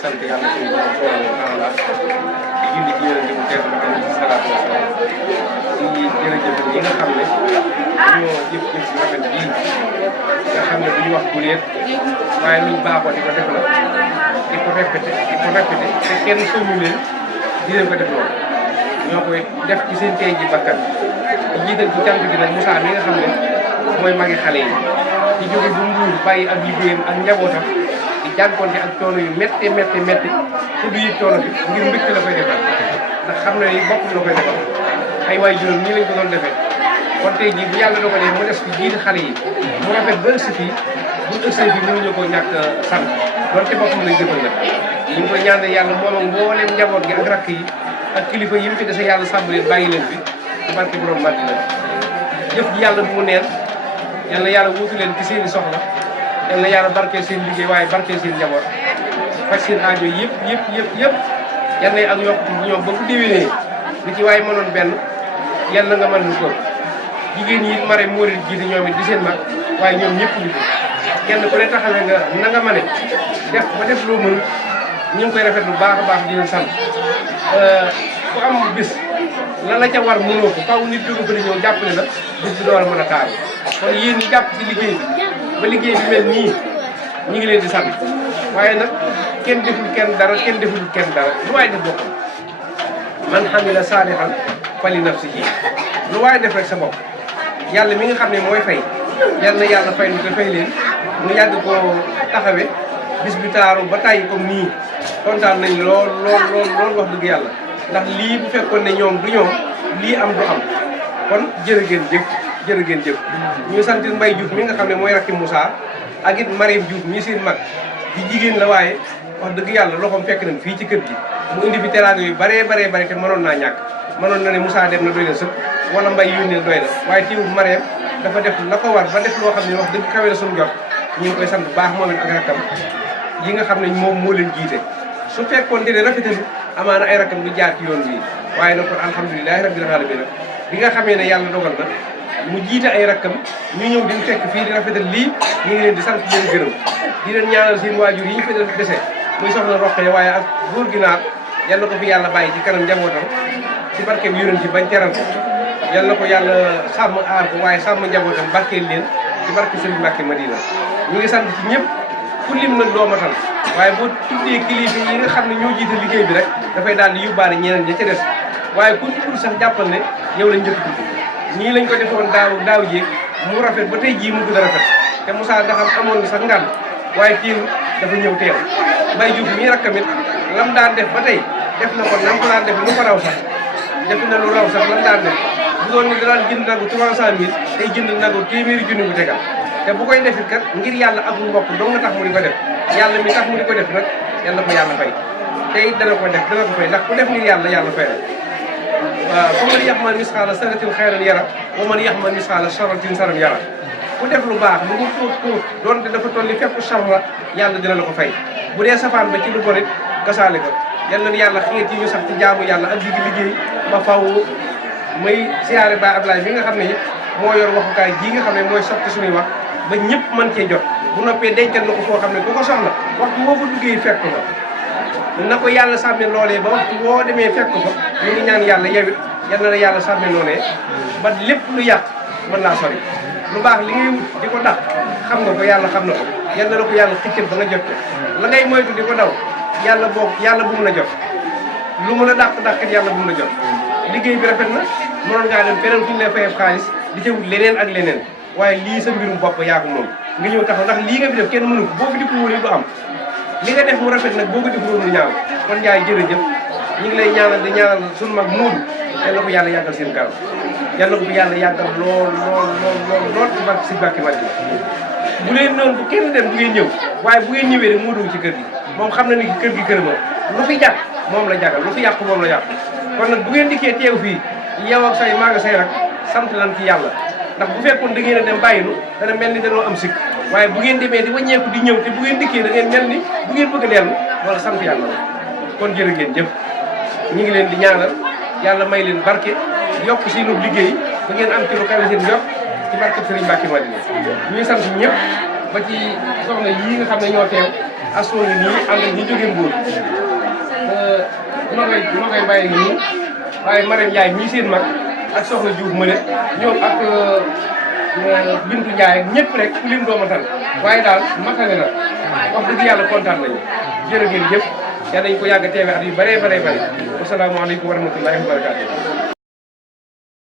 sant yàlla suñu borom subhanahu wa taala di julli ci yonent bu tedd ba ci salaatu wa salaam di jërëjëf ñi nga xam ne ñoo jëf-jëf bu rafet bii nga xam ne du ñu wax bu leet waaye luñ baaxoo di ko def la di ko répété te kenn soñu leen di leen ko def loolu ñoo koy def ci seen tey ji bakkan di jiital ci cant gi nag Moussa mi nga xam ne mooy magi xale yi di jóge bu Mbuur bàyyi ak liggéeyam ak njabootam di jànkonte ak coono yu métti te du yëg coono bi ngir mbégte la koy defal ndax xam na ni boppam la koy defal ay waay juróom nii lañ ko doon defee kon tey jii bu yàlla dogalee mu des fi jiite xale yi mu rafet ba ëgsi fii bu ëgsee fii mënuñu ko ñàkk sant donte boppam lañ defal nag ñu ngi koy ñaanal yàlla moom ak mbooleem njaboot gi ak rakk yi ak kilifa yi mu fi dese yàlla sàmm leen bàyyi leen fi ci barke borom Madina jëf ji yàlla bu mu neen yal na yàlla wuutu leen ci seen i soxla yal na yàlla barkeel seen liggéey waaye barkeel seen njaboot faj seen aajo yëpp yal na ak yokk ñoom ba bu déwénee li ci waaye mënoon benn yal na nga mën lu ko jigéen ñi mare móorit jiite ñoom it di seen mag waaye ñoom ñëpp ñu ko kenn ku ne taxawee nga na nga mane def ba def loo mën ñu ngi koy rafet lu baax a baax di leen sant ku am bis la la ca war mënoo ko faw nit jóge fa di ñëw jàppale la bis bi door a mën a taaru kon yéen ñi jàpp ci liggéey bi ba liggéey bi mel nii ñu ngi leen di sant waaye nag kenn deful kenn dara lu waaye def boppam man hamila saalihan fali nafsihi lu waaye def rek sa bopp yàlla mi nga xam ne mooy fay yal na yàlla fay nu te fay leen mu yàgg ko taxawe bis bi taaru ba tàyyi comme nii kontaan nañ lool wax dëgg yàlla ndax lii bu fekkoon ne ñoom du ñoom lii am du am kon jërë ngeen jëf ñu sant Mbaye Diouf mi nga xam ne mooy rakki Moussa ak it Mariam Diouf mi seen mag di jigéen la waaye wax dëgg yàlla loxoom fekk nañ fii ci kër gi mu indi fi teraanga yu baree te mënoon naa ñàkk mënoon na ne Moussa dem na doy na sëpp wala Mbaye yónnee doy na waaye teewul Mariam dafa def la ko war ba def loo xam ne wax dëgg kawe la suñu jot ñu ngi koy sant bu baax moom it ak rakkam yi nga xam ne moom moo leen jiite su fekkoon te ne rafetalu amaana ay rakkam du jaar ci yoon bii waaye nag kon alhamdulilahi rabbil alamin bi nga xamee ne yàlla dogal na mu jiite ay rakkam ñu ñëw di fekk fii di rafetal lii ñu ngi leen di sant di leen gërëm di leen ñaanal seen waajur yi ñu fi dese muy soxna Roqe waaye ak góor gi naar yal na ko fi yàlla bàyyi ci kanam njabootam ci barkeem yonent ci bañ teral ko yal na ko yàlla sàmm aar ko waaye sàmm njabootam barkeel leen ci barke Sëriñ Mbàkke Madina ñu ngi sant ci ñëpp ku lim nag doo matal waaye boo tuddee kilifa yi nga xam ne ñoo jiite liggéey bi rek dafay daal di yóbbaale ñeneen ña ca des waaye ku tuddul sax jàppal ne yow lañ njëkk tudd ñii lañ ko defoon daaw jéeg mu rafet ba tey jii mu gën a rafet te Moussa ndax amoon na sax ngan waaye teewul dafa ñëw teew Mbaye Diouf mii rakkamit lam daan def ba tey def na ko nam ko daan def lu ko raw sax def na lu raw sax lam daan def bu doon ni daan jënd nagu 300 000 tey jënd nagu téeméeri junni bu tegal te bu koy defit kat ngir yàlla ak mbokk dong nga tax mu di ko def yàlla mi tax mu di ko def nag yàlla ko yàlla fay te it dana ko fay ndax ku def ngir yàlla fay la waaw ku man yaxmal misxaala saratin xayran yara wa man yaxmal misxaala saratin saran yara ku def lu baax lu mu tuut doonte dafa toll ni fépp sarra yàlla dina la ko fay bu dee safaan ba ci lu bonit gasaale ko yal na yàlla xeet yi ñu sax ci jaamu yàlla ak digg liggéey ba faw may siyaare ba Ablaye mi nga xam ne moo yor waxukaay jii nga xam ne mooy sotti suñuy wax ba ñëpp mën cee jot bu noppee dencal na ko foo xam ne ku ko soxla waxtu woo fa duggee fekk ko na ko yàlla sàmme loolee ba waxtu woo demee fekk ko ñu ngi ñaan yàlla yewit yal na la yàlla sàmme loolee ba lépp lu yàq mën laa sori lu baax li ngay wut di ko dàq xam nga ko yàlla xam na ko yal na la ko yàlla xëccal ba nga jot ko la ngay moytu di ko daw yàlla bu mu la jot lu mën a dàq yàlla bu mu la jot liggéey bi rafet na mënoon ngaa dem feneen fu ñu lay fayee xaalis di ca wut leneen ak leneen waaye lii sa mbirum bopp yaa ko moom nga ñëw taxaw ndax lii nga fi def kenn mënu ko boo fi def woon du am li nga def mu rafet nag boo ko def woon mu ñaaw kon Ndiaye jërëjëf ñu ngi lay ñaanal di ñaanal sunu mag Moodu yal na ko yàlla yàggal seen kanam yal na ko yàlla yàggal lool ci barke si Mbàkke Madina bu leen noonu bu kenn dem bu ngeen ñëw waaye bu ngeen ñëwee rek Moodu ci kër gi moom xam na ni kër gi kër ma lu fi jàpp moom la jàggal lu fi yàqu moom la yàqu kon nag bu ngeen dikkee teew fii yow ak say maa nga say rak sant lan ci yàlla ndax bu fekkoon da ngeen a dem bàyyinu dana mel ni dañoo am sikk waaye bu ngeen demee di wàññeeku di ñëw te bu ngeen dikkee da ngeen mel ni bu ngeen bëgg a dellu wala sant yàlla la kon jërë ngeen jëf ñu ngi leen di ñaanal yàlla may leen barke yokk seenu liggéey ba ngeen am ci lu kawe seen yokk ci barke Serigne Mbacke Madina ñuy sant ñëpp ba ci soxna yii nga xam ne ñoo teew asoo ngi nii ànd ak ñi jóge Mbour ma koy bàyyi nii waaye Marème Ndiaye ñii seen mag ak Soxna Diouf mëne ñoom ak Bintu Ndiaye ñëpp rek ku lim dooma tan waaye daal matale na wax dëgg yàlla kontaan nañu jërë ngeen jëf yàlla nañu ko yàgg teewe at yu bëree wasalaamaaleykum wa rahmatullahi wa barakatuh